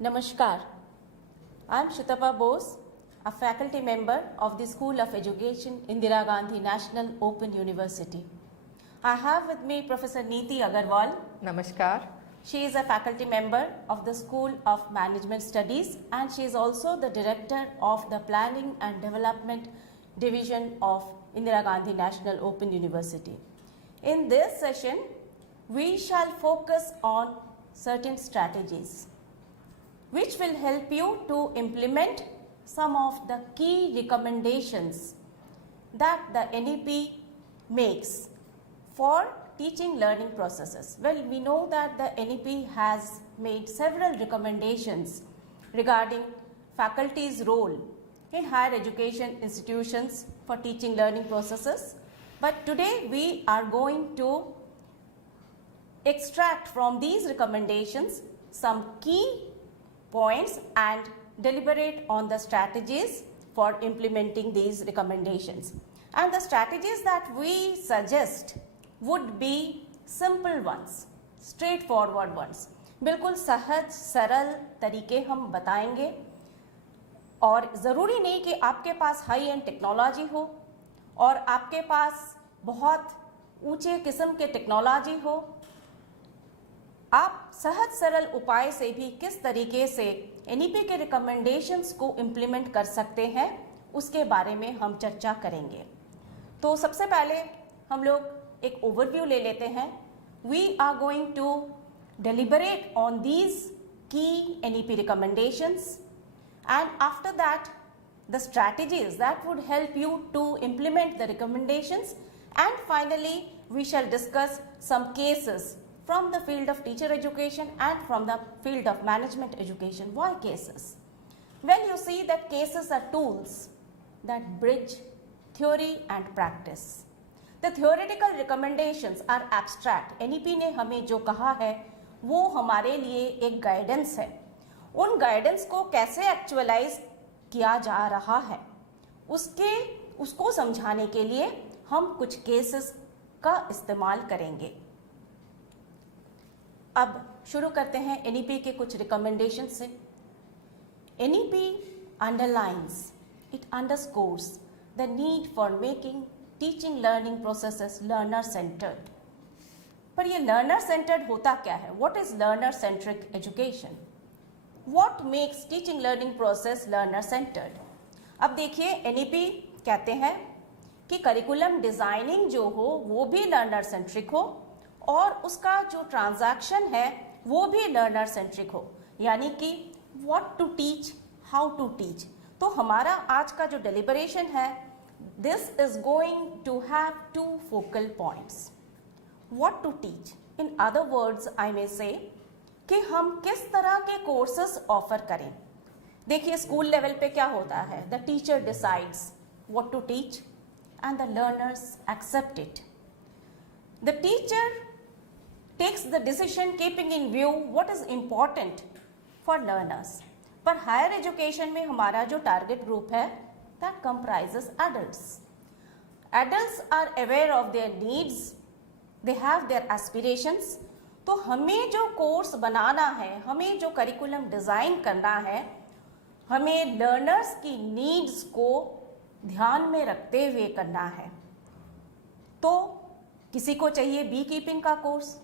Namaskar. I am Shutapa Bose, a faculty member of the School of Education, Indira Gandhi National Open University. I have with me Professor Neeti Agarwal. Namaskar. She is a faculty member of the School of Management Studies and she is also the director of the Planning and Development Division of Indira Gandhi National Open University. In this session, we shall focus on certain strategies which will help you to implement some of the key recommendations that the NEP makes for teaching learning processes. Well, we know that the NEP has made several recommendations regarding faculty's role in higher education institutions for teaching learning processes, but today we are going to extract from these recommendations some key points and deliberate on the strategies for implementing these recommendations. And the strategies that we suggest would be simple ones, straightforward ones. बिल्कुल सहज सरल तरीके हम बताएंगे और ज़रूरी नहीं कि आपके पास हाई एंड टेक्नोलॉजी हो और आपके पास बहुत ऊंचे किस्म के टेक्नोलॉजी हो। आप सहज सरल उपाय से भी किस तरीके से एनईपी के रिकमेंडेशंस को इम्प्लीमेंट कर सकते हैं उसके बारे में हम चर्चा करेंगे। तो सबसे पहले हम लोग एक ओवरव्यू ले लेते हैं। We are going to deliberate on these key NEP recommendations and after that the strategies that would help you to implement the recommendations, and finally we shall discuss some cases from the field of teacher education and from the field of management education. Why cases? Well, you see that cases are tools that bridge theory and practice. The theoretical recommendations are abstract. NEP ने हमें जो कहा है वो हमारे लिए एक guidance है। उन गाइडेंस को कैसे एक्चुअलाइज किया जा रहा है उसको समझाने के लिए हम कुछ केसेस का इस्तेमाल करेंगे। अब शुरू करते हैं एनईपी के कुछ रिकमेंडेशन से। NEP underlines, it underscores the need for making teaching learning processes learner centred. पर ये लर्नर सेंटर्ड होता क्या है? What is learner centric education? What makes teaching learning process learner centered? अब देखिए NEP कहते हैं कि करिकुलम डिज़ाइनिंग जो हो वो भी लर्नर सेंट्रिक हो और उसका जो ट्रांजैक्शन है वो भी लर्नर सेंट्रिक हो, यानी कि what to teach, how to teach। तो हमारा आज का जो डेलिबरेशन है, this is going to have two focal points. What to teach? In other words, I may say कि हम किस तरह के कोर्सेस ऑफर करें। देखिए स्कूल लेवल पे क्या होता है, the teacher decides what to teach and the learners accept it. The teacher takes the decision keeping in view what is important for learners. पर हायर एजुकेशन में हमारा जो टारगेट ग्रुप है that comprises adults. Adults are aware of their needs, they have their aspirations. तो हमें जो course बनाना है, हमें जो करिकुलम डिज़ाइन करना है, हमें लर्नर्स की नीड्स को ध्यान में रखते हुए करना है। तो किसी को चाहिए बी कीपिंग का कोर्स,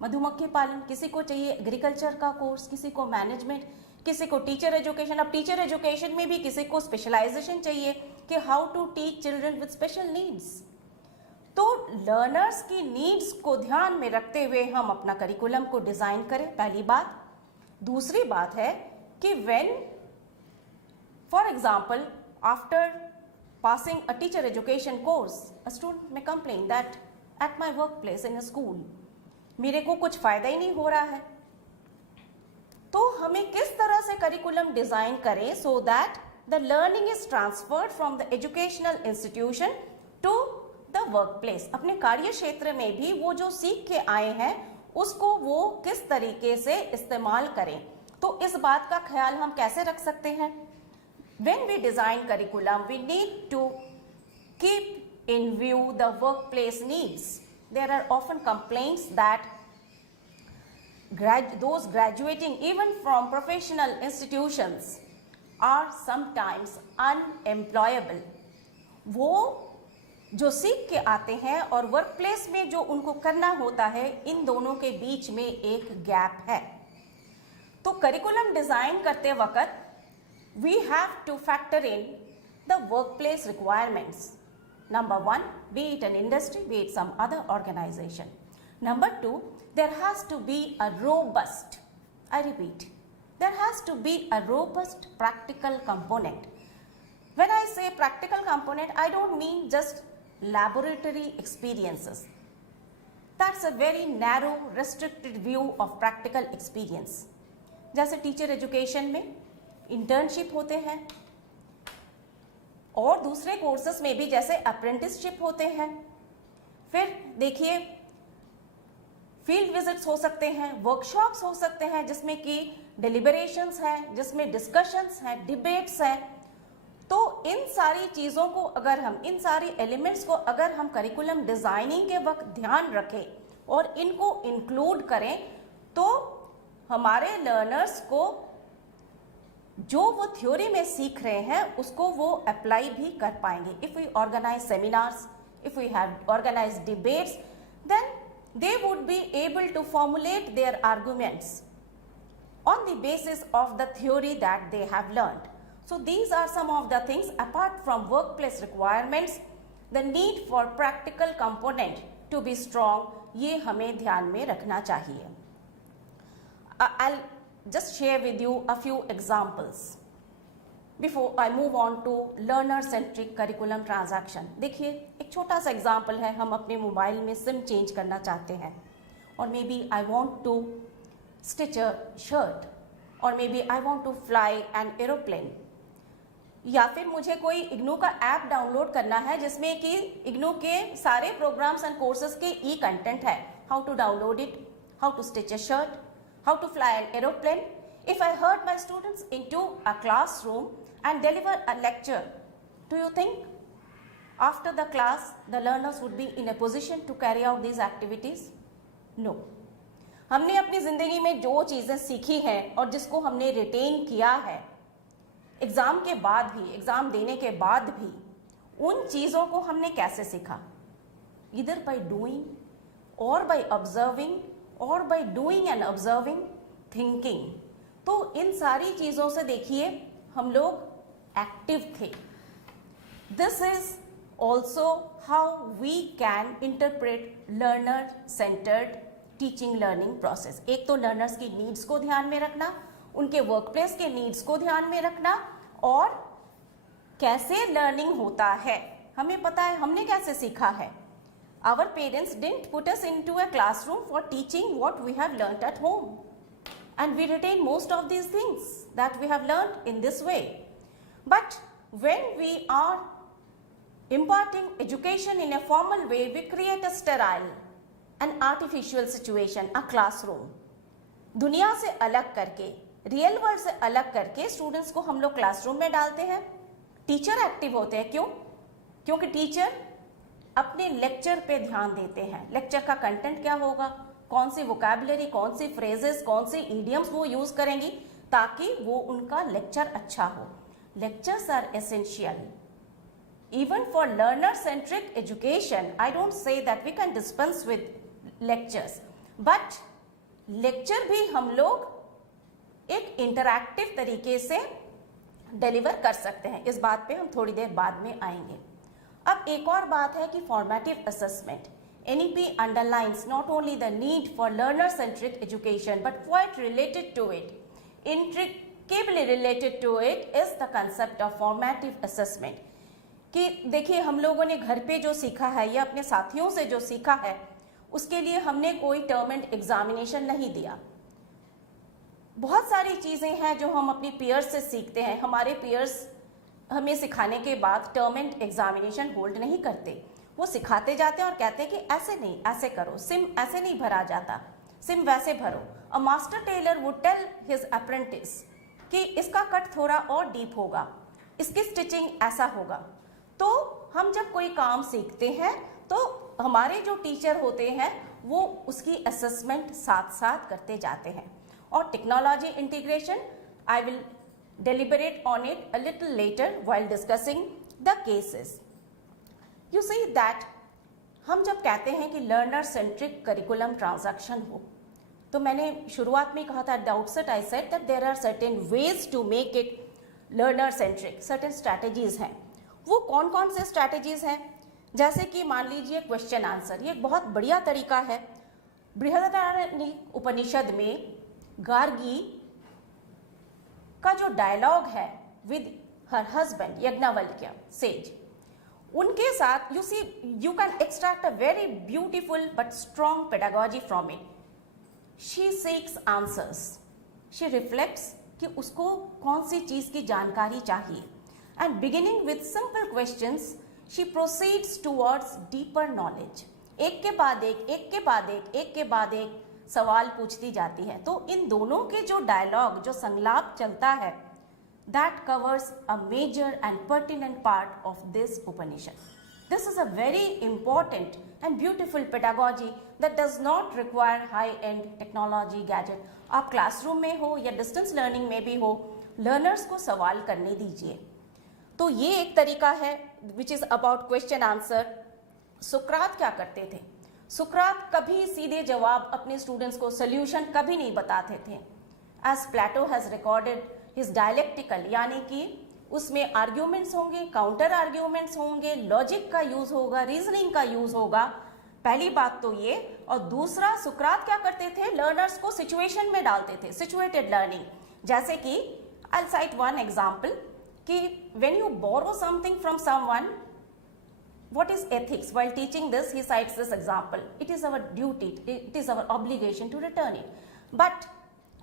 मधुमक्खी पालन, किसी को चाहिए एग्रीकल्चर का कोर्स, किसी को मैनेजमेंट, किसी को टीचर एजुकेशन। अब टीचर एजुकेशन में भी किसी को स्पेशलाइजेशन चाहिए कि how to teach children with special needs. तो लर्नर्स की नीड्स को ध्यान में रखते हुए हम अपना करिकुलम को डिज़ाइन करें, पहली बात। दूसरी बात है कि when for example after passing a teacher education course a student may complain that at my work place in a school मेरे को कुछ फ़ायदा ही नहीं हो रहा है। तो हमें किस तरह से करिकुलम डिज़ाइन करें so that the learning is transferred from the educational institution to the work place. अपने कार्य क्षेत्र में भी वो जो सीख के आए हैं उसको वो किस तरीके से इस्तेमाल करें। तो इस बात का ख्याल हम कैसे रख सकते हैं? When we design curriculum, we need to keep in view the workplace needs. There are often complaints that those graduating even from professional institutions are sometimes unemployable. वो जो सीख के आते हैं और वर्क प्लेस में जो उनको करना होता है, इन दोनों के बीच में एक गैप है. तो करिकुलम डिजाइन करते वक्त we have to factor in the workplace requirements. Number one, be it an industry, be it some other organization. Number two, there has to be a robust, I repeat, there has to be a robust practical component. When I say practical component, I don't mean just laboratory experiences. That's a very narrow, restricted view of practical experience. जैसे teacher education में internship होते हैं और दूसरे courses में भी जैसे apprenticeship होते हैं. फिर देखिए फील्ड विजिट्स हो सकते हैं, वर्कशॉप्स हो सकते हैं जिसमें कि डिलिबरेशंस हैं, जिसमें डिस्कशंस हैं, डिबेट्स हैं. तो इन सारी चीज़ों को अगर हम, इन सारी एलिमेंट्स को अगर हम करिकुलम डिज़ाइनिंग के वक्त ध्यान रखें और इनको इंक्लूड करें तो हमारे लर्नर्स को जो वो थ्योरी में सीख रहे हैं उसको वो अप्लाई भी कर पाएंगे. If we organise seminars, if we have organise debates, then they would be able to formulate their arguments on the basis of the theory that they have learned. So these are some of the things apart from workplace requirements. The need for practical component to be strong, ये हमें ध्यान में रखना चाहिए. I'll just share with you a few examples before I move on to learner-centric curriculum transaction. देखिए एक छोटा सा एग्जाम्पल है, हम अपने मोबाइल में सिम चेंज करना चाहते हैं और maybe I want to stitch a shirt और maybe I want to fly an aeroplane, या फिर मुझे कोई इग्नू का ऐप डाउनलोड करना है जिसमें कि इग्नू के सारे प्रोग्राम्स एंड कोर्सेज के ई कंटेंट है. How to download it, how to stitch a shirt, how to fly an aeroplane. If I herd my students into a classroom and deliver a lecture, do you think after the class the learners would be in a position to carry out these activities? No. हमने अपनी ज़िंदगी में जो चीज़ें सीखी हैं और जिसको हमने रिटेन किया है, एग्ज़ाम के बाद भी, एग्ज़ाम देने के बाद भी, उन चीज़ों को हमने कैसे सीखा? Either by doing or by observing or by doing and observing, thinking. तो इन सारी चीज़ों से देखिए हम लोग एक्टिव थे. This is also how we can interpret learner-centered teaching learning process. एक तो लर्नर्स की नीड्स को ध्यान में रखना, उनके वर्कप्लेस के नीड्स को ध्यान में रखना और कैसे लर्निंग होता है. हमें पता है हमने कैसे सीखा है. Our parents didn't put us into a classroom for teaching what we have learnt at home. And we retain most of these things that we have learnt in this way. But when we are imparting education in a formal way, we create a sterile and artificial situation, a classroom. दुनिया से अलग करके, real world से अलग करके students को हम लोग क्लासरूम में डालते हैं. टीचर एक्टिव होते हैं. क्यों? क्योंकि टीचर अपने लेक्चर पे ध्यान देते हैं. लेक्चर का कंटेंट क्या होगा, कौन सी वोकैबुलरी, कौन सी फ्रेजेस, कौन सी इडियम्स वो यूज करेंगी ताकि वो उनका लेक्चर अच्छा हो. Lectures are essential even for learner centric education. I don't say that we can dispense with lectures, but lecture भी हम लोग एक इंटरैक्टिव तरीके से डिलीवर कर सकते हैं. इस बात पे हम थोड़ी देर बाद में आएंगे. अब एक और बात है कि formative assessment. NEP underlines not only the need for learner-centric education but quite related to it, intricately related to it is the concept of formative assessment. कि देखिए हम लोगों ने घर पे जो सीखा है या अपने साथियों से जो सीखा है उसके लिए हमने कोई टर्म एंड एग्जामिनेशन नहीं दिया. बहुत सारी चीज़ें हैं जो हम अपनी पीयर्स से सीखते हैं. हमारे पीयर्स हमें सिखाने के बाद टर्म एंड एग्जामिनेशन होल्ड नहीं करते. वो सिखाते जाते हैं और कहते हैं कि ऐसे नहीं, ऐसे करो, सिम ऐसे नहीं भरा जाता, सिम वैसे भरो. A master tailor would tell his apprentice कि इसका कट थोड़ा और डीप होगा, इसकी स्टिचिंग ऐसा होगा. तो हम जब कोई काम सीखते हैं तो हमारे जो टीचर होते हैं वो उसकी असेसमेंट साथ साथ करते जाते हैं. और technology integration, I will deliberate on it a little later while discussing the cases. You see that हम जब कहते हैं कि learner centric curriculum transaction हो, तो मैंने शुरुआत में कहा था at the outset I said that there are certain ways to make it learner centric, certain strategies हैं. वो कौन कौन से strategies हैं? जैसे कि मान लीजिए क्वेश्चन आंसर, ये एक बहुत बढ़िया तरीका है. बृहदारण्यक उपनिषद में गार्गी का जो डायलॉग है with her husband Yajnavalkya says, उनके साथ you see you can extract a very beautiful but strong pedagogy from it. She seeks answers, she reflects कि उसको कौन सी चीज की जानकारी चाहिए, and beginning with simple questions she proceeds towards deeper knowledge. एक के बाद एक, एक के बाद एक, एक के बाद एक सवाल पूछती जाती है. तो इन दोनों के जो डायलॉग, जो संलाप चलता है, that covers a major and pertinent part of this Upanishad. This is a very important and beautiful pedagogy that does not require high end technology gadget. आप क्लासरूम में हो या डिस्टेंस लर्निंग में भी हो, लर्नर्स को सवाल करने दीजिए. तो ये एक तरीका है which is about question answer. सुकरात क्या करते थे? सुकरात कभी सीधे जवाब अपने स्टूडेंट्स को सोल्यूशन कभी नहीं बताते थे. As Plato has recorded his dialectical, यानी कि उसमें आर्ग्यूमेंट्स होंगे, काउंटर आर्ग्यूमेंट्स होंगे, लॉजिक का यूज होगा, रीजनिंग का यूज होगा. पहली बात तो ये. और दूसरा, सुकरात क्या करते थे? लर्नर्स को सिचुएशन में डालते थे, सिचुएटेड लर्निंग. जैसे कि आई साइट वन एग्जाम्पल कि when you borrow something from someone, what is ethics? While teaching this, he cites this example. It is our duty, it is our obligation to return it. But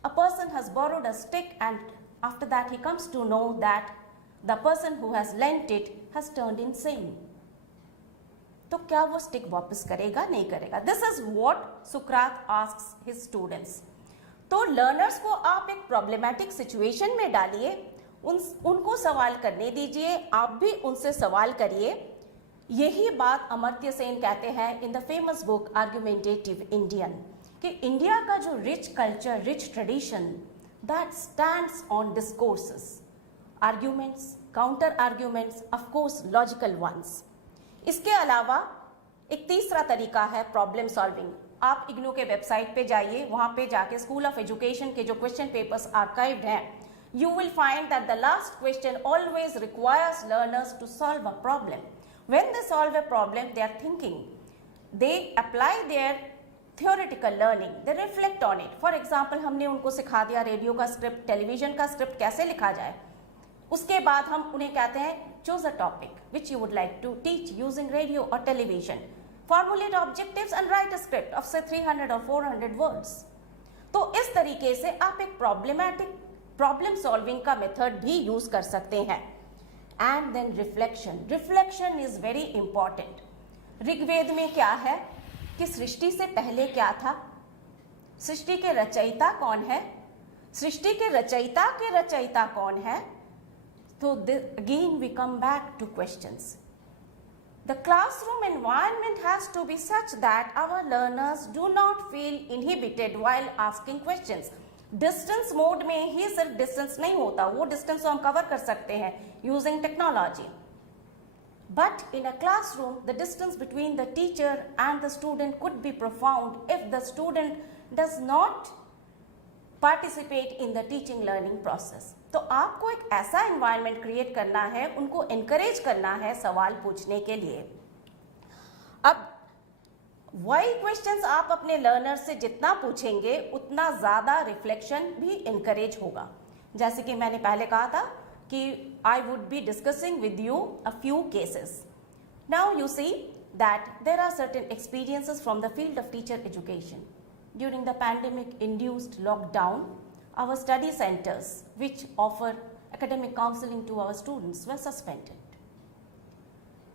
a person has borrowed a stick, and after that he comes to know that the person who has lent it has turned insane. तो क्या वो stick वापस करेगा? नहीं करेगा. This is what Socrates asks his students. तो learners को आप एक प्रॉब्लमेटिक सिचुएशन में डालिए, उनको सवाल करने दीजिए, आप भी उनसे सवाल करिए. यही बात अमर्त्य सेन कहते हैं in the famous book argumentative Indian, कि इंडिया का जो rich culture, rich tradition, that stands on discourses, arguments, counter arguments, of course logical ones. इसके अलावा एक तीसरा तरीका है प्रॉब्लम सॉल्विंग. आप इग्नू के वेबसाइट पे जाइए, वहां पे जाके स्कूल ऑफ एजुकेशन के जो क्वेश्चन पेपर्स आर्काइव्ड हैं, you will find that the last question always requires learners to solve a problem. When they solve a problem, they are thinking. They apply their theoretical learning. They reflect on it. For example, हमने उनको सिखा दिया radio का script, television का script कैसे लिखा जाए. उसके बाद हम उन्हें कहते हैं choose a topic which you would like to teach using radio or television. Formulate objectives and write a script of say 300 or 400 words. तो इस तरीके से आप एक प्रॉब्लम सॉल्विंग का मेथड भी यूज कर सकते हैं. And then reflection is very important. Rigveda में क्या है कि सृष्टि से पहले क्या था, सृष्टि के रचयिता कौन है, सृष्टि के रचयिता कौन है. तो again we come back to questions. The classroom environment has to be such that our learners do not feel inhibited while asking questions. Distance mode में ही सिर्फ डिस्टेंस नहीं होता, वो डिस्टेंस तो हम कवर कर सकते हैं using technology. But in a classroom the distance between the teacher and the student could be profound if the student does not participate in the teaching learning process. तो आपको एक ऐसा एनवायरनमेंट क्रिएट करना है, उनको एनकरेज करना है सवाल पूछने के लिए. अब वाई क्वेश्चंस आप अपने लर्नर से जितना पूछेंगे उतना ज़्यादा रिफ्लेक्शन भी इनकरेज होगा. जैसे कि मैंने पहले कहा था कि I would be discussing with you a few cases. Now you see that there are certain experiences from the field of teacher education. During the pandemic induced lockdown, our study centers which offer academic counseling to our students were suspended.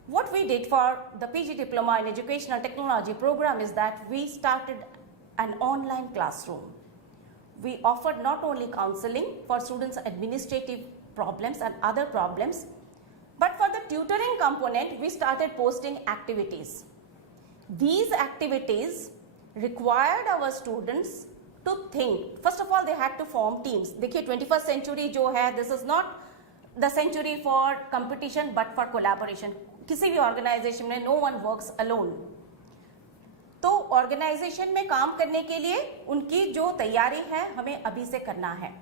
What we did for the PG Diploma in Educational Technology program is that we started an online classroom. We offered not only counseling for students' administrative problems and other problems, but for the tutoring component, we started posting activities. These activities required our students to think. First of all, they had to form teams. देखिए 21st century जो है, this is not the century for competition but for collaboration. किसी भी organization में no one works alone. तो organisation में काम करने के लिए उनकी जो तैयारी है हमें अभी से करना है.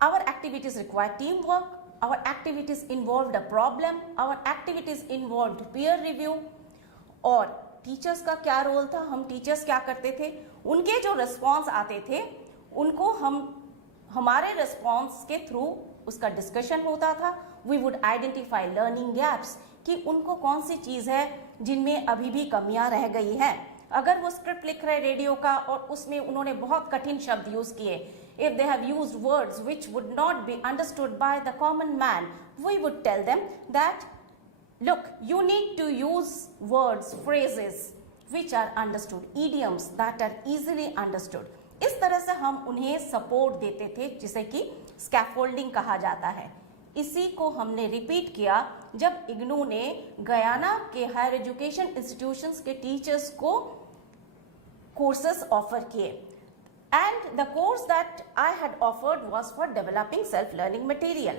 Our activities require teamwork. Our activities involved a problem. Our activities involved peer review. और टीचर्स का क्या रोल था, हम टीचर्स क्या करते थे, उनके जो रिस्पॉन्स आते थे उनको हम हमारे रिस्पॉन्स के थ्रू उसका डिस्कशन होता था. We would identify learning gaps कि उनको कौन सी चीज़ है जिनमें अभी भी कमियां रह गई हैं. अगर वो स्क्रिप्ट लिख रहे रेडियो का और उसमें उन्होंने बहुत कठिन शब्द यूज किए, if they have used words which would not be understood by the common man, we would tell them that look, you need to use words, phrases which are understood, idioms that are easily understood. इस तरह से हम उन्हें support देते थे जिसे कि scaffolding कहा जाता है. इसी को हमने रिपीट किया जब इग्नू ने गयाना के हायर एजुकेशन इंस्टीट्यूशंस के टीचर्स को कोर्सेस ऑफर किए. And the course that I had offered was for developing self-learning material.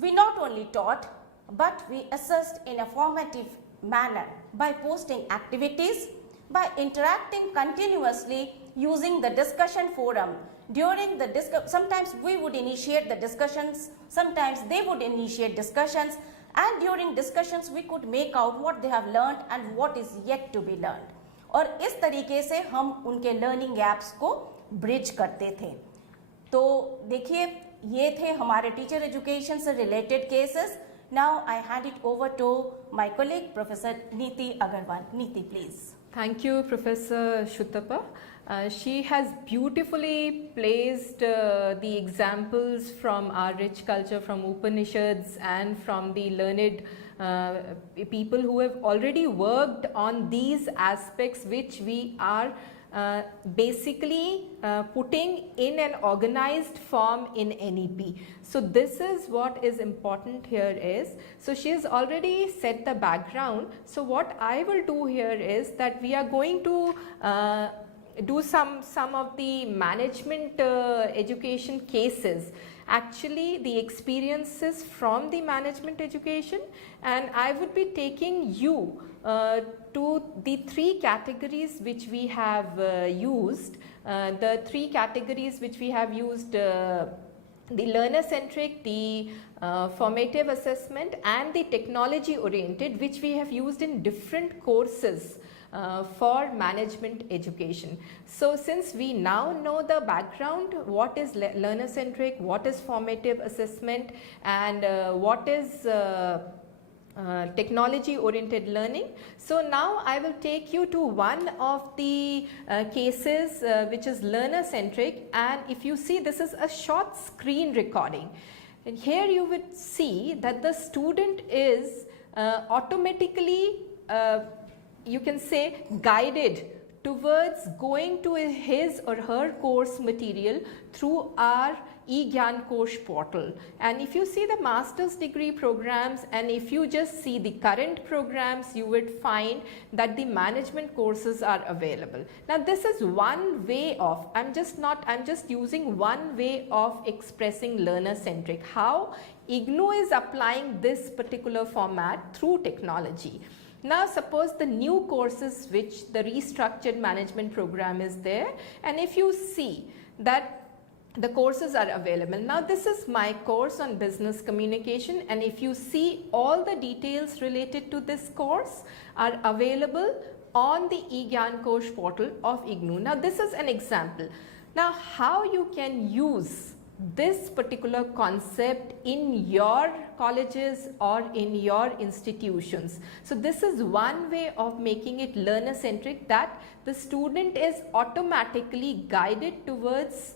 We not only taught, but we assessed in a formative manner by posting activities, by interacting continuously using the discussion forum. During the sometimes we would initiate the discussions, sometimes they would initiate discussions, and during discussions we could make out what they have learned and what is yet to be learned. और इस तरीके से हम उनके learning gaps को bridge करते थे. तो देखिए ये थे हमारे टीचर एजुकेशन से related cases. Now I hand it over to my colleague professor Neeti Agarwal. Neeti please. Thank you, Professor Shuttappa. She has beautifully placed the examples from our rich culture, from Upanishads and from the learned people who have already worked on these aspects which we are basically putting in an organized form in NEP. So this is what is important here is, so she has already set the background. So what I will do here is that we are going to do some of the management education cases, actually the experiences from the management education, and I would be taking you to the three categories which we have used. The three categories which we have used, the learner centric, the formative assessment and the technology oriented, which we have used in different courses for management education. So since we now know the background, what is learner centric, what is formative assessment, and what is technology oriented learning. So now I will take you to one of the cases which is learner centric, and if you see, this is a short screen recording, and here you would see that the student is automatically you can say guided towards going to his or her course material through our eGyan course portal. And if you see the master's degree programs, and if you just see the current programs, you would find that the management courses are available. Now this is one way of, I'm just using one way of expressing learner centric, how IGNOU is applying this particular format through technology. Now suppose the new courses which the restructured management program is there, and if you see that the courses are available. Now this is my course on business communication, and if you see, all the details related to this course are available on the eGyan course portal of IGNOU. Now this is an example. Now how you can use this particular concept in your colleges or in your institutions. So this is one way of making it learner centric, that the student is automatically guided towards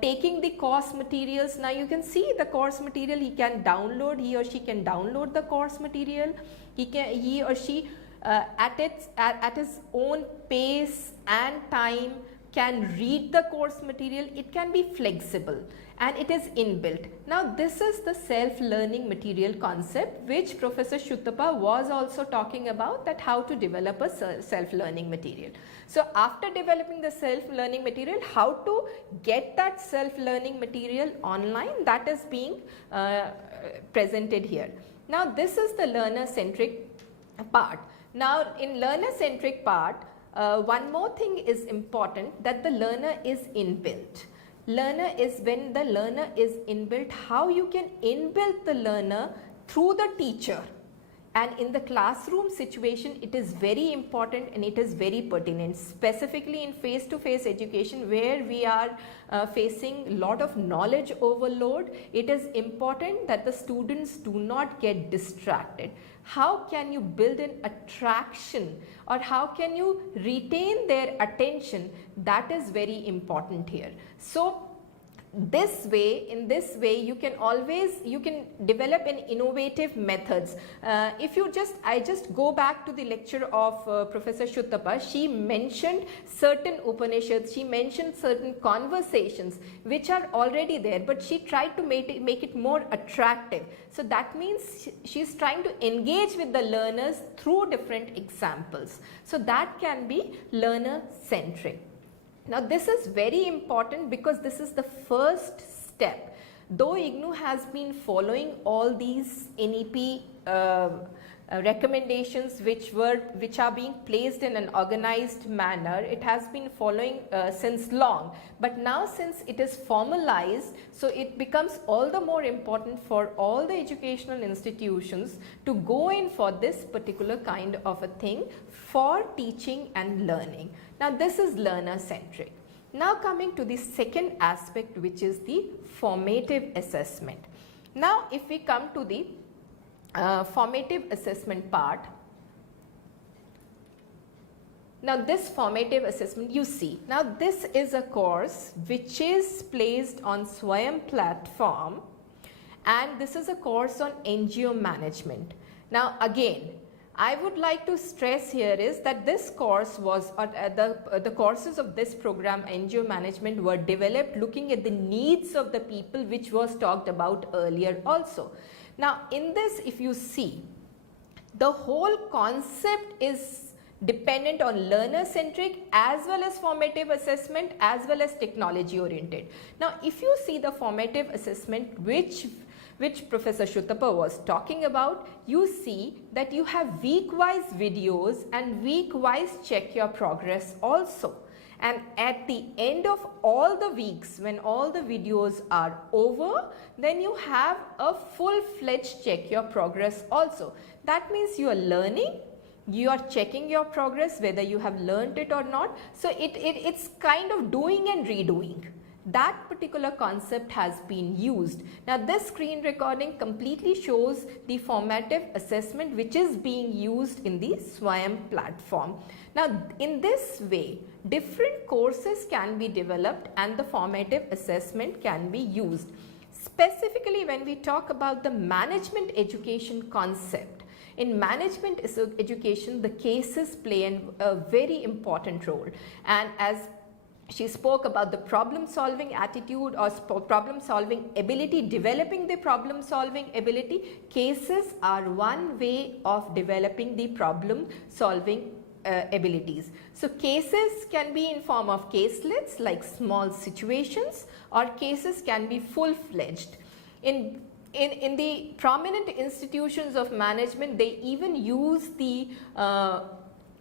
taking the course materials. Now you can see the course material, he or she can download the course material, he or she at his own pace and time can read the course material, it can be flexible, and it is inbuilt. Now this is the self-learning material concept which Professor Shuttappa was also talking about, that how to develop a self-learning material. So after developing the self-learning material, how to get that self-learning material online, that is being presented here. Now this is the learner-centric part. Now in learner-centric part, one more thing is important, that the learner is inbuilt. Learner is, when the learner is inbuilt, how you can inbuilt the learner through the teacher. And in the classroom situation, it is very important and it is very pertinent, specifically in face-to-face education where we are facing a lot of knowledge overload. It is important that the students do not get distracted. How can you build an attraction, or how can you retain their attention? That is very important here. So this way, in this way, you can develop an innovative methods. If you I just go back to the lecture of Professor Shuttappa, she mentioned certain Upanishads, she mentioned certain conversations which are already there, but she tried to make it more attractive. So that means she is trying to engage with the learners through different examples. So that can be learner centric. Now this is very important because this is the first step. Though IGNOU has been following all these NEP recommendations which are being placed in an organized manner, it has been following since long, but now since it is formalized, so it becomes all the more important for all the educational institutions to go in for this particular kind of a thing for teaching and learning. Now this is learner centric. Now coming to the second aspect, which is the formative assessment. Now if we come to the formative assessment part, now this formative assessment, you see, now this is a course which is placed on SWAYAM platform, and this is a course on NGO management. Now again, I would like to stress here is that this course was, the courses of this program NGO management were developed looking at the needs of the people, which was talked about earlier also. Now in this, if you see, the whole concept is dependent on learner centric as well as formative assessment as well as technology oriented. Now if you see the formative assessment which Professor Shuttappa was talking about, you see that you have week-wise videos and week-wise check your progress also. And at the end of all the weeks, when all the videos are over, then you have a full-fledged check your progress also. That means you are learning, you are checking your progress whether you have learned it or not. So it's kind of doing and redoing. That particular concept has been used. Now this screen recording completely shows the formative assessment which is being used in the SWAYAM platform. Now in this way, different courses can be developed and the formative assessment can be used. Specifically when we talk about the management education concept, in management education the cases play a very important role, and as she spoke about the problem solving attitude or problem solving ability, developing the problem solving ability. Cases are one way of developing the problem solving abilities. So cases can be in form of caselets like small situations, or cases can be full-fledged. In the prominent institutions of management, they even use the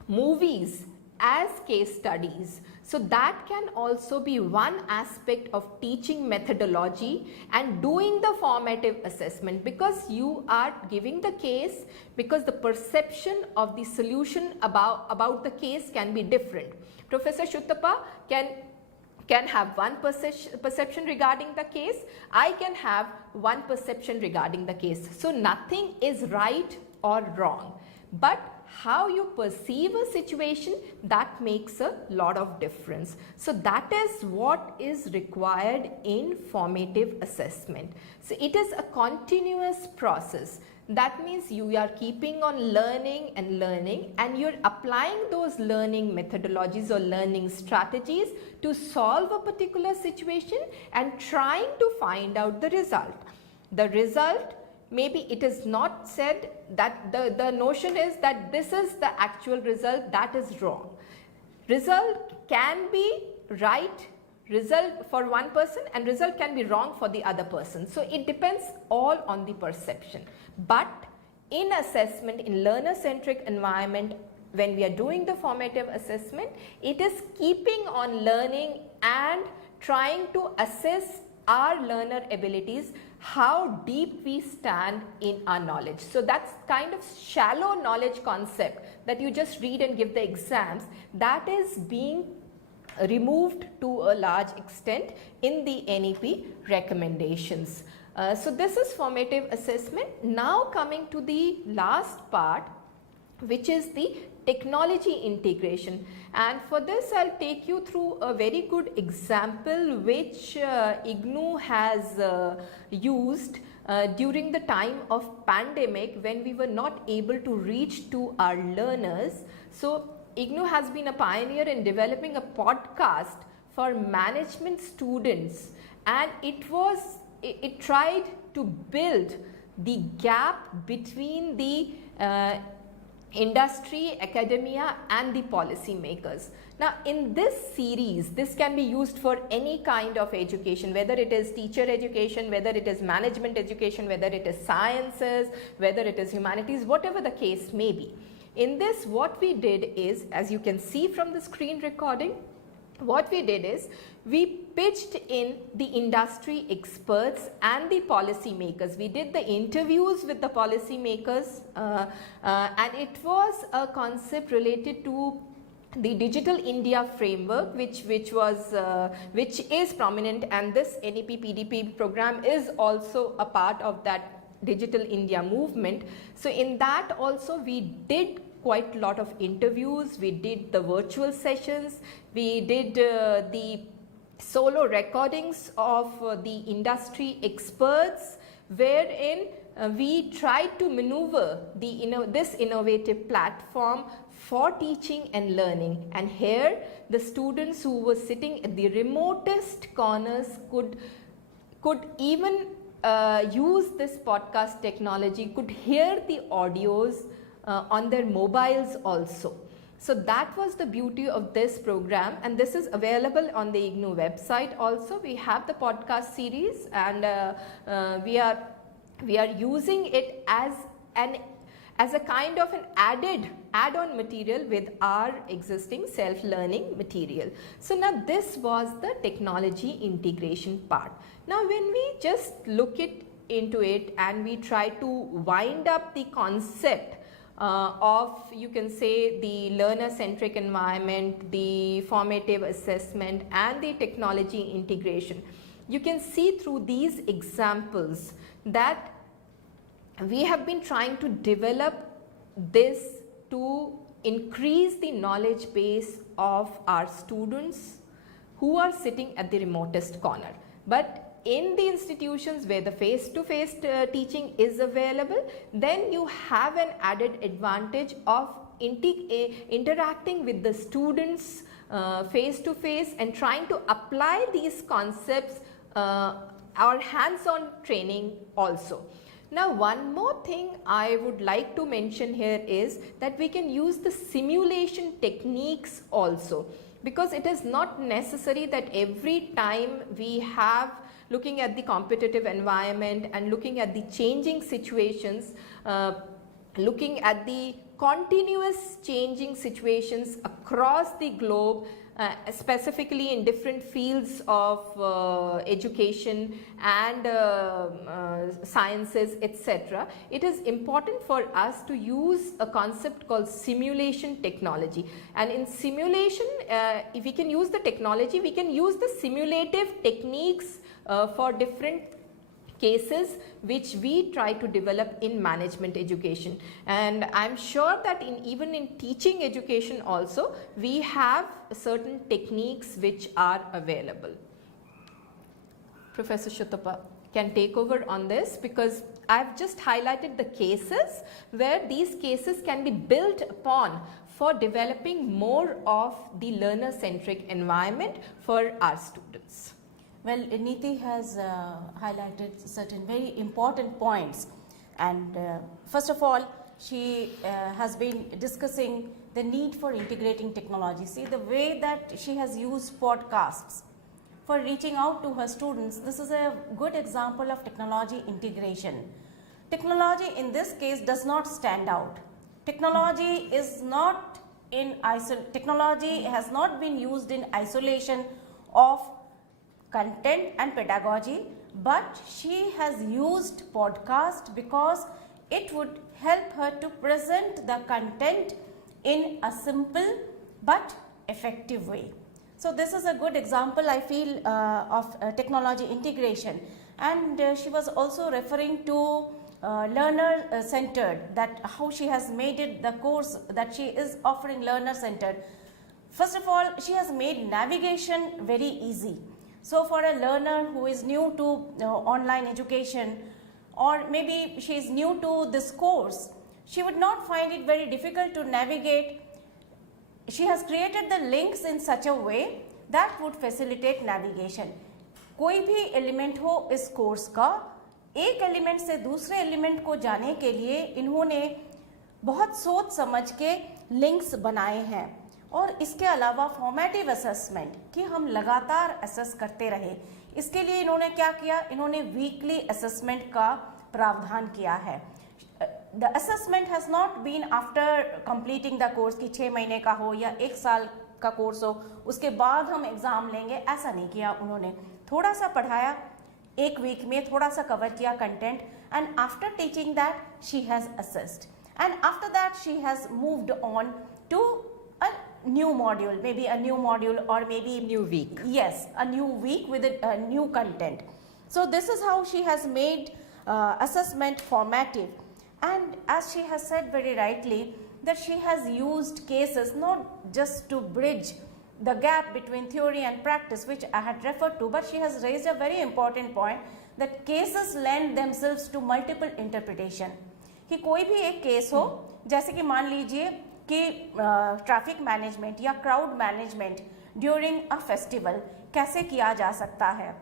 movies as case studies. So that can also be one aspect of teaching methodology and doing the formative assessment, because you are giving the case, because the perception of the solution about the case can be different. Professor Shuttappa can have one perception regarding the case, I can have one perception regarding the case. So nothing is right or wrong, but how you perceive a situation, that makes a lot of difference. So that is what is required in formative assessment. So it is a continuous process. That means you are keeping on learning and you're applying those learning methodologies or learning strategies to solve a particular situation and trying to find out the result. The result, maybe it is not said that the notion is that this is the actual result, that is wrong. Result can be right result for one person and result can be wrong for the other person. So it depends all on the perception. But in assessment, in learner-centric environment, when we are doing the formative assessment, it is keeping on learning and trying to assess our learner abilities, how deep we stand in our knowledge. So that's kind of shallow knowledge concept that you just read and give the exams, that is being removed to a large extent in the NEP recommendations. So this is formative assessment. Now coming to the last part, which is the technology integration, and for this I'll take you through a very good example which IGNOU has used during the time of pandemic when we were not able to reach to our learners. So IGNOU has been a pioneer in developing a podcast for management students, and it tried to build the gap between the industry, academia and the policy makers. Now in this series, this can be used for any kind of education, whether it is teacher education, whether it is management education, whether it is sciences, whether it is humanities, whatever the case may be. In this, what we did is, as you can see from the screen recording, what we did is we pitched in the industry experts and the policy makers. We did the interviews with the policy makers and it was a concept related to the Digital India framework, which is prominent, and this NEP PDP program is also a part of that Digital India movement. So in that also we did quite a lot of interviews, we did the virtual sessions, we did the solo recordings of the industry experts, wherein we tried to maneuver this innovative platform for teaching and learning. And here the students who were sitting at the remotest corners could even use this podcast technology, could hear the audios on their mobiles also. So that was the beauty of this program, and this is available on the IGNOU website also. We have the podcast series, and we are using it as a kind of an add-on material with our existing self-learning material. So now this was the technology integration part. Now when we just look into it and we try to wind up the concept of, you can say, the learner-centric environment, the formative assessment and the technology integration, you can see through these examples that we have been trying to develop this to increase the knowledge base of our students who are sitting at the remotest corner. But in the institutions where the face-to-face teaching is available, then you have an added advantage of interacting with the students face-to-face and trying to apply these concepts or hands-on training also. Now one more thing I would like to mention here is that we can use the simulation techniques also, because it is not necessary that every time we have looking at the competitive environment and looking at the changing situations, looking at the continuous changing situations across the globe, specifically in different fields of education and sciences, etc. It is important for us to use a concept called simulation technology. And in simulation, if we can use the technology, we can use the simulative techniques for different cases which we try to develop in management education. And I'm sure that even in teaching education also, we have certain techniques which are available. Professor Shuttappa. can take over on this, because I've just highlighted the cases where these cases can be built upon for developing more of the learner-centric environment for our students. Well, Neeti has highlighted certain very important points, and first of all, she has been discussing the need for integrating technology. See, the way that she has used podcasts for reaching out to her students, this is a good example of technology integration. Technology in this case does not stand out. Technology is not technology has not been used in isolation of content and pedagogy, but she has used podcast because it would help her to present the content in a simple but effective way. So this is a good example, I feel, of technology integration. And she was also referring to learner centered, that how she has made it, the course that she is offering learner centered. First of all, she has made navigation very easy. So for a learner who is new to online education, or maybe she is new to this course, she would not find it very difficult to navigate. She has created the links in such a way that would facilitate navigation. कोई भी element हो इस course का, एक element से दूसरे element को जाने के लिए इन्होंने बहुत सोच समझ के लिंक्स बनाए हैं। और इसके अलावा फॉर्मेटिव असेसमेंट कि हम लगातार असेस करते रहे, इसके लिए इन्होंने क्या किया, इन्होंने वीकली असेसमेंट का प्रावधान किया है। The assessment has not been after completing the course कि 6 महीने का हो या 1 साल का कोर्स हो उसके बाद हम एग्ज़ाम लेंगे, ऐसा नहीं किया उन्होंने। थोड़ा सा पढ़ाया, 1 वीक में थोड़ा सा कवर किया content, and after teaching that she has assessed, and after that she has moved on to a new module, maybe a new module, or maybe new week. Yes, a new week with a new content. So this is how she has made assessment formative. And as she has said very rightly, that she has used cases not just to bridge the gap between theory and practice, which I had referred to, but she has raised a very important point that cases lend themselves to multiple interpretation. कि कोई भी एक case हो, जैसे कि मान लीजिए कि ट्रैफिक मैनेजमेंट या crowd management during a festival कैसे किया जा सकता है,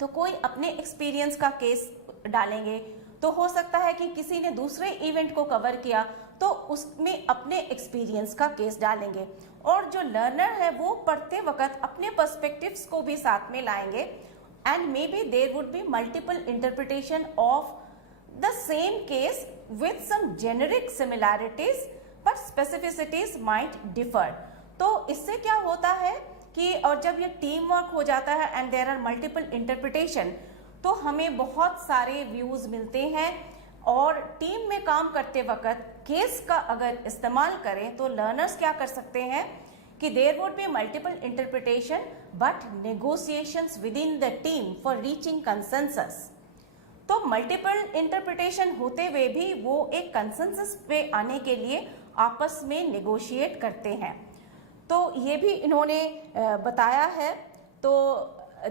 तो कोई अपने एक्सपीरियंस का केस डालेंगे, तो हो सकता है कि किसी ने दूसरे इवेंट को कवर किया तो उसमें अपने एक्सपीरियंस का केस डालेंगे, और जो लर्नर है वो पढ़ते वक्त अपने पर्सपेक्टिव्स को भी साथ में लाएंगे, and maybe there would be multiple interpretation of the same case with some generic similarities but specificities might differ. तो इससे क्या होता है कि और जब ये टीम वर्क हो जाता है and there are multiple interpretation, तो हमें बहुत सारे व्यूज मिलते हैं, और टीम में काम करते वक्त केस का अगर इस्तेमाल करें तो लर्नर्स क्या कर सकते हैं कि there would be multiple interpretation but negotiations within the team for reaching consensus. तो मल्टीपल इंटरप्रिटेशन होते हुए भी वो एक कंसेंसस पे आने के लिए आपस में नेगोशिएट करते हैं। तो ये भी इन्होंने बताया है। तो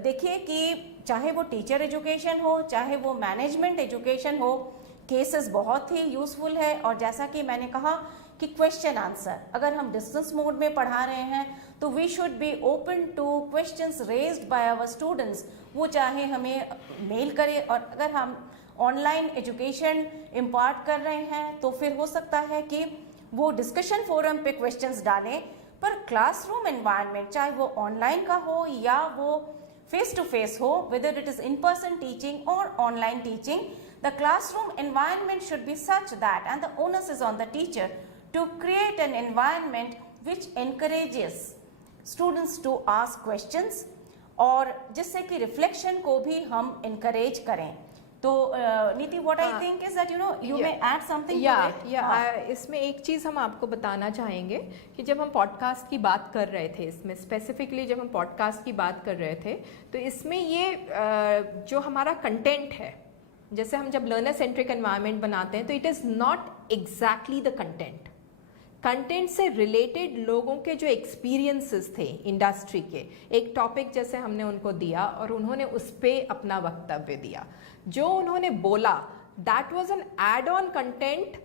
देखिए कि चाहे वो टीचर एजुकेशन हो, चाहे वो मैनेजमेंट एजुकेशन हो, केसेस बहुत ही यूज़फुल है। और जैसा कि मैंने कहा कि क्वेश्चन आंसर, अगर हम डिस्टेंस मोड में पढ़ा रहे हैं तो we should be open to questions raised by our students, वो चाहे हमें मेल करे, और अगर हम ऑनलाइन एजुकेशन इम्पार्ट कर रहे हैं तो फिर हो सकता है कि वो डिस्कशन फोरम पे क्वेश्चंस डालें, पर क्लासरूम एनवायरनमेंट चाहे वो ऑनलाइन का हो या वो फेस टू फेस हो, whether it is in person teaching or online teaching, the classroom environment should be such that, and the onus is on the teacher to create an environment which encourages students to ask questions, और जिससे कि reflection को भी हम encourage करें। तो नीति, what I think is that you may add something to it. इसमें एक चीज़ हम आपको बताना चाहेंगे कि जब हम पॉडकास्ट की बात कर रहे थे, इसमें स्पेसिफिकली जब हम पॉडकास्ट की बात कर रहे थे, तो इसमें ये जो हमारा कंटेंट है, जैसे हम जब लर्नर सेंट्रिक एनवायरनमेंट बनाते हैं तो it is not exactly the content, content से रिलेटेड लोगों के जो एक्सपीरियंसेस थे इंडस्ट्री के, एक टॉपिक जैसे हमने उनको दिया और उन्होंने उस पर अपना वक्तव्य दिया, जो उन्होंने बोला that was an add on content,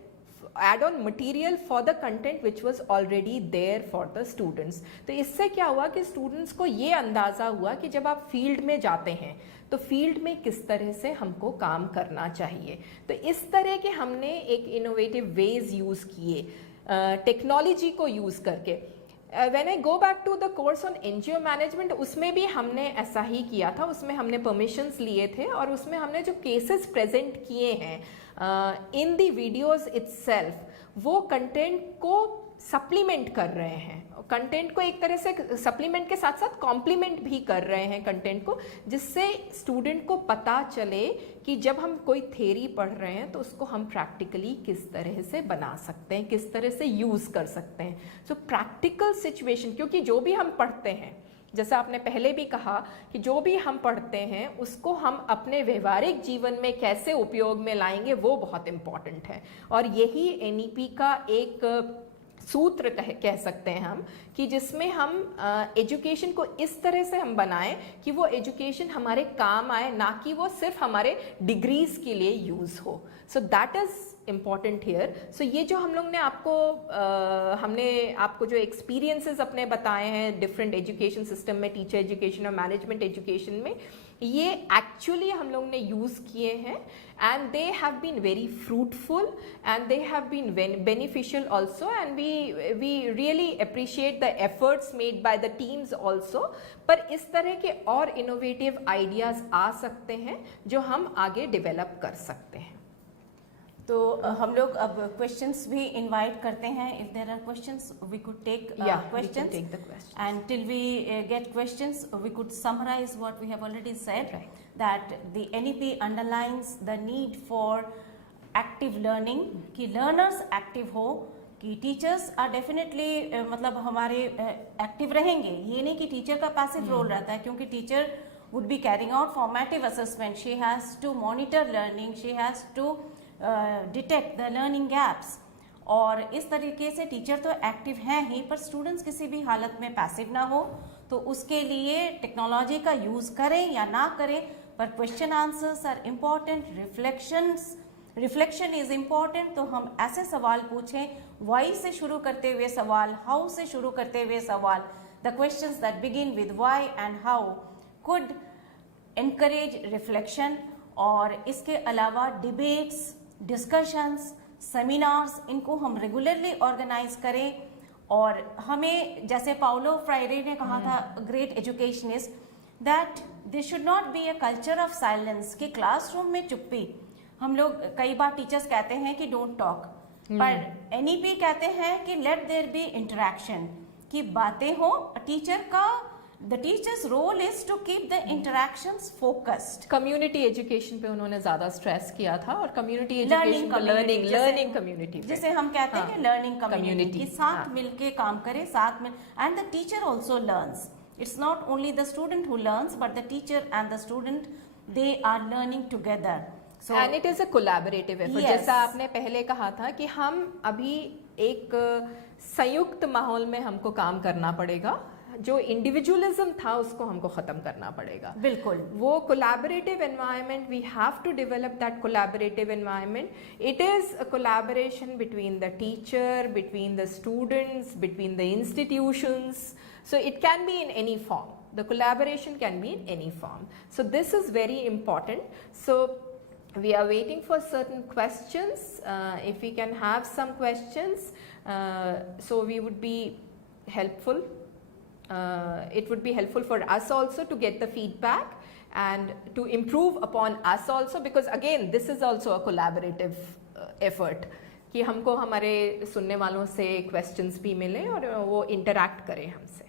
add on material for the content which was already there for the students. तो इससे क्या हुआ कि स्टूडेंट्स को ये अंदाज़ा हुआ कि जब आप फील्ड में जाते हैं तो फील्ड में किस तरह से हमको काम करना चाहिए। तो इस तरह के हमने एक इनोवेटिव वेज यूज़ किए टेक्नोलॉजी को यूज़ करके। When I go back to the course on NGO management, उसमें भी हमने ऐसा ही किया था, उसमें हमने परमिशंस लिए थे और उसमें हमने जो केसेस प्रेजेंट किए हैं इन दी वीडियोज़ इट्सेल्फ, वो कंटेंट को सप्लीमेंट कर रहे हैं, कंटेंट को एक तरह से सप्लीमेंट के साथ साथ कॉम्प्लीमेंट भी कर रहे हैं कंटेंट को, जिससे स्टूडेंट को पता चले कि जब हम कोई थ्योरी पढ़ रहे हैं तो उसको हम प्रैक्टिकली किस तरह से बना सकते हैं, किस तरह से यूज़ कर सकते हैं। सो प्रैक्टिकल सिचुएशन, क्योंकि जो भी हम पढ़ते हैं, जैसा आपने पहले भी कहा कि जो भी हम पढ़ते हैं उसको हम अपने व्यवहारिक जीवन में कैसे उपयोग में लाएंगे वो बहुत इम्पॉर्टेंट है। और यही NEP का एक सूत्र कह सकते हैं हम, कि जिसमें हम एजुकेशन को इस तरह से हम बनाएं कि वो एजुकेशन हमारे काम आए, ना कि वो सिर्फ हमारे डिग्रीज के लिए यूज़ हो। So that is important here. So ये जो हम लोग ने हमने आपको जो एक्सपीरियंसेस अपने बताए हैं डिफरेंट एजुकेशन सिस्टम में, टीचर एजुकेशन और मैनेजमेंट एजुकेशन में, ये एक्चुअली हम लोग ने यूज़ किए हैं and they have been very fruitful and they have been beneficial also, and we really appreciate the efforts made by the teams also। पर इस तरह के और इनोवेटिव आइडियाज़ आ सकते हैं जो हम आगे डेवलप कर सकते हैं। तो हम लोग अब क्वेश्चंस भी इनवाइट करते हैं। If there are questions we could take questions, and till we get questions we could summarise what we have already said, that the NEP underlines the need for active learning, कि learners active हो, कि teachers are definitely मतलब हमारे active रहेंगे। ये नहीं कि teacher का पैसिव रोल रहता है, क्योंकि teacher would be carrying out formative assessment, she has to monitor learning, she has to detect the learning gaps. और इस तरीके से टीचर तो एक्टिव हैं ही, पर स्टूडेंट्स किसी भी हालत में पैसिव ना हो, तो उसके लिए टेक्नोलॉजी का यूज़ करें या ना करें, पर question answers are important, reflection is important. तो हम ऐसे सवाल पूछें, वाई से शुरू करते हुए सवाल, हाउ से शुरू करते हुए सवाल, the questions that begin with why and how could encourage reflection. और इसके अलावा डिबेट्स, डिस्कशंस, सेमिनार्स, इनको हम रेगुलरली ऑर्गेनाइज करें। और हमें, जैसे पाउलो फ्राइडे ने कहा था, great educationist, that this should not be a culture of silence, कि क्लासरूम में चुप्पी। हम लोग कई बार टीचर्स कहते हैं कि डोंट टॉक, पर NEP कहते हैं कि लेट देयर बी इंटरेक्शन, कि बातें हो। टीचर का The teacher's role is to keep the interactions focused. Community education पे उन्होंने ज़्यादा स्ट्रेस किया था, और कम्युनिटी एजुकेशन लर्निंग कम्युनिटी, जिसे हम कहते हैं कि लर्निंग कम्युनिटी, कि साथ मिलके काम करें, साथ में, and the teacher also learns. It's not only the student who learns, but the teacher and the student, they are learning together. And it is a collaborative effort. जैसा आपने पहले कहा था कि हम अभी एक संयुक्त माहौल में हमको काम करना पड़ेगा, जो इंडिविजुअलिज्म था उसको हमको ख़त्म करना पड़ेगा। बिल्कुल, वो collaborative environment, we have to develop that collaborative environment. It is a collaboration between the teacher, between the students, between the institutions. So it can be in any form, the collaboration can be in any form. So this is very important. So we are waiting for certain questions. If we can have some questions, so we would be helpful. It would be helpful for us also to get the feedback and to improve upon us also, because again this is also a collaborative effort, कि हमको हमारे सुनने वालों से questions भी मिले और वो interact करें हमसे।